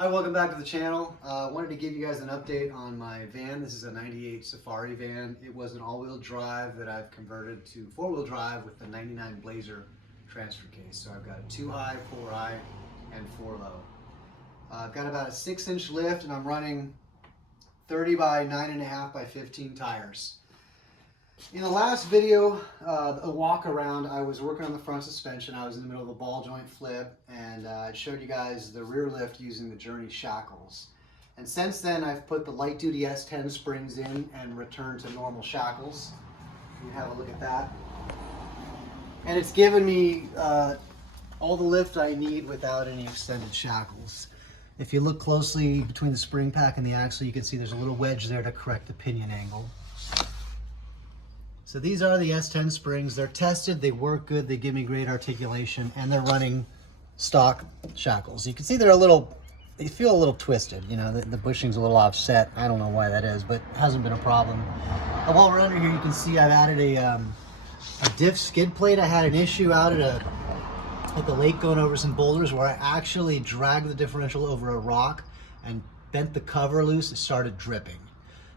Hi, welcome back to the channel. I wanted to give you guys an update on my van. This is a 98 Safari van. It was an all-wheel drive that I've converted to four-wheel drive with the 99 Blazer transfer case. So I've got a 2 high, 4 high, and 4 low. I've got about a 6-inch lift and I'm running 30 by 9.5 by 15 tires. In the last video, a walk around, I was working on the front suspension. I was in the middle of a ball joint flip, and I showed you guys the rear lift using the Journey shackles. And since then, I've put the light duty S10 springs in and returned to normal shackles. You can have a look at that. And it's given me all the lift I need without any extended shackles. If you look closely between the spring pack and the axle, you can see there's a little wedge there to correct the pinion angle. So these are the S10 springs. They're tested, they work good, they give me great articulation, and they're running stock shackles. You can see they're they feel a little twisted. You know, the bushing's a little offset. I don't know why that is, but it hasn't been a problem. And while we're under here, you can see I've added a diff skid plate. I had an issue out at the lake going over some boulders where I actually dragged the differential over a rock and bent the cover loose. It started dripping.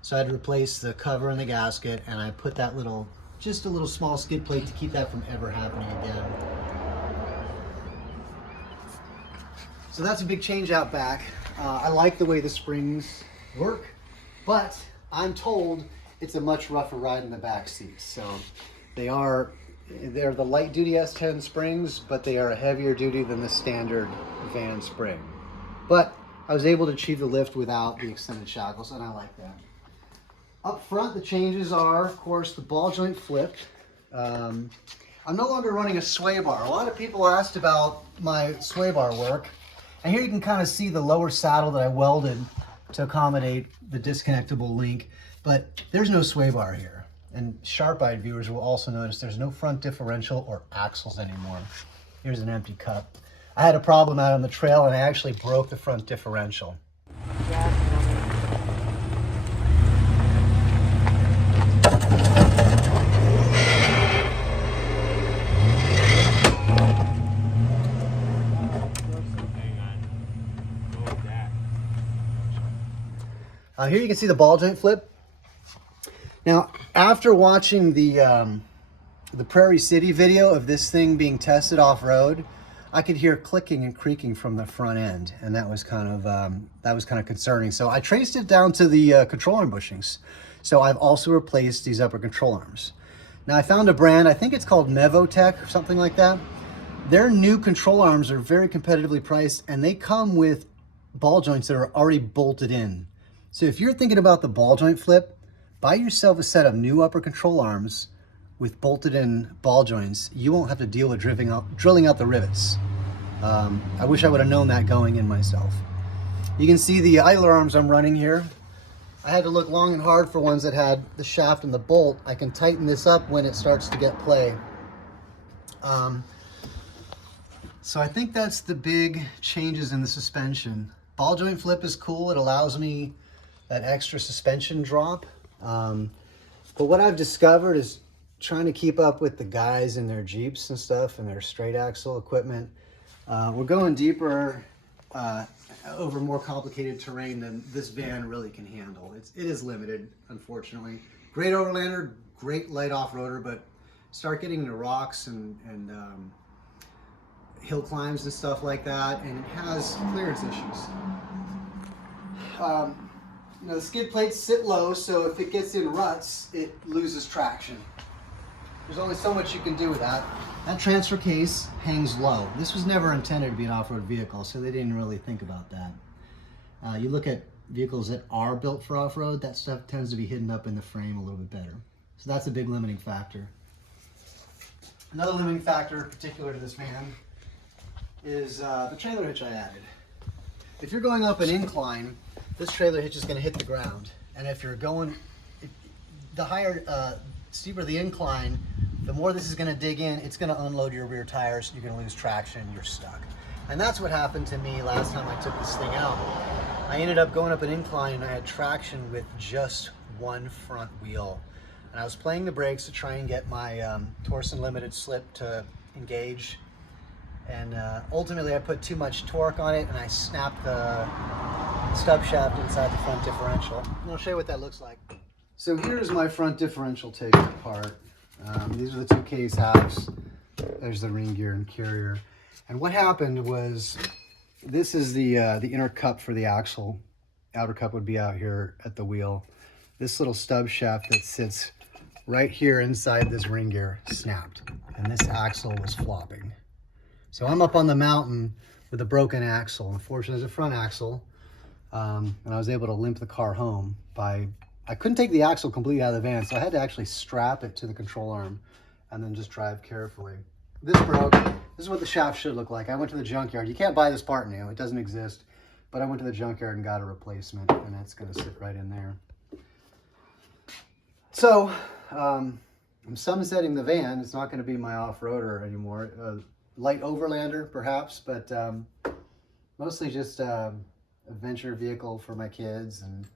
So I had to replace the cover and the gasket, and I put that just a little small skid plate to keep that from ever happening again. So that's a big change out back. I like the way the springs work, but I'm told it's a much rougher ride in the back seats. So they're the light duty S10 springs, but they are a heavier duty than the standard van spring. But I was able to achieve the lift without the extended shackles, and I like that. Up front, the changes are, of course, the ball joint flipped. I'm no longer running a sway bar. A lot of people asked about my sway bar work. And here you can kind of see the lower saddle that I welded to accommodate the disconnectable link. But there's no sway bar here. And sharp-eyed viewers will also notice there's no front differential or axles anymore. Here's an empty cup. I had a problem out on the trail, and I actually broke the front differential. Here you can see the ball joint flip. Now, after watching the Prairie City video of this thing being tested off-road, I could hear clicking and creaking from the front end, and that was kind of concerning. So I traced it down to the control arm bushings. So I've also replaced these upper control arms. Now I found a brand, I think it's called Mevotech or something like that. Their new control arms are very competitively priced, and they come with ball joints that are already bolted in. So if you're thinking about the ball joint flip, buy yourself a set of new upper control arms with bolted in ball joints. You won't have to deal with drilling out the rivets. I wish I would have known that going in myself. You can see the idler arms I'm running here. I had to look long and hard for ones that had the shaft and the bolt. I can tighten this up when it starts to get play. So I think that's the big changes in the suspension. Ball joint flip is cool. It allows me that extra suspension drop. But what I've discovered is trying to keep up with the guys in their Jeeps and stuff and their straight axle equipment. We're going deeper over more complicated terrain than this van really can handle. It is limited, unfortunately. Great overlander, great light off-roader, but start getting into rocks and hill climbs and stuff like that, and it has clearance issues. You know, the skid plates sit low, so if it gets in ruts, it loses traction. There's only so much you can do with that. That transfer case hangs low. This was never intended to be an off-road vehicle, so they didn't really think about that. You look at vehicles that are built for off-road, that stuff tends to be hidden up in the frame a little bit better. So that's a big limiting factor. Another limiting factor particular to this van is the trailer hitch I added. If you're going up an incline, this trailer hitch is going to hit the ground. And if you're going, the higher, steeper the incline, the more this is going to dig in, it's going to unload your rear tires, you're going to lose traction, you're stuck. And that's what happened to me last time I took this thing out. I ended up going up an incline and I had traction with just one front wheel. And I was playing the brakes to try and get my Torsen limited slip to engage. And ultimately I put too much torque on it and I snapped the stub shaft inside the front differential. And I'll show you what that looks like. So here's my front differential taken apart. These are the two case halves. There's the ring gear and carrier. And what happened was, this is the inner cup for the axle. Outer cup would be out here at the wheel. This little stub shaft that sits right here inside this ring gear snapped, and this axle was flopping. So I'm up on the mountain with a broken axle. Unfortunately, there's a front axle, and I was able to limp the car home by, I couldn't take the axle completely out of the van, so I had to actually strap it to the control arm and then just drive carefully. This broke. This is what the shaft should look like. I went to the junkyard. You can't buy this part new. It doesn't exist. But I went to the junkyard and got a replacement, and it's going to sit right in there. So I'm sunsetting the van. It's not going to be my off-roader anymore. Light overlander, perhaps, but mostly just a venture vehicle for my kids. And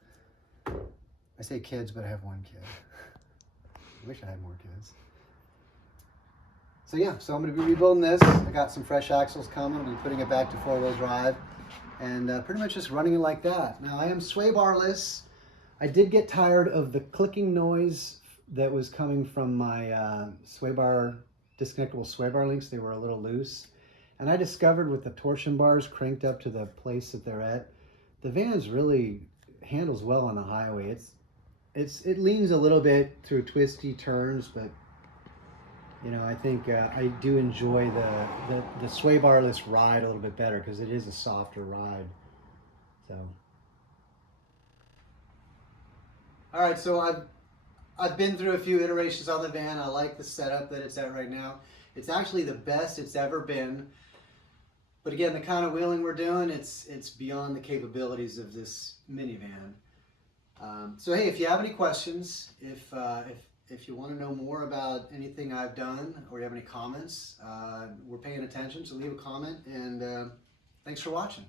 I say kids, but I have one kid. I wish I had more kids. So yeah, so I'm going to be rebuilding this. I got some fresh axles coming. I'll be putting it back to four-wheel drive. And pretty much just running it like that. Now I am sway barless. I did get tired of the clicking noise that was coming from my sway bar, disconnectable sway bar links. They were a little loose. And I discovered with the torsion bars cranked up to the place that they're at, the van's really handles well on the highway. It leans a little bit through twisty turns, but you know, I think I do enjoy the sway barless ride a little bit better because it is a softer ride. So, all right. So I've been through a few iterations on the van. I like the setup that it's at right now. It's actually the best it's ever been. But again, the kind of wheeling we're doing, it's beyond the capabilities of this minivan. So hey, if you have any questions, if you want to know more about anything I've done or you have any comments, we're paying attention, so leave a comment, and thanks for watching.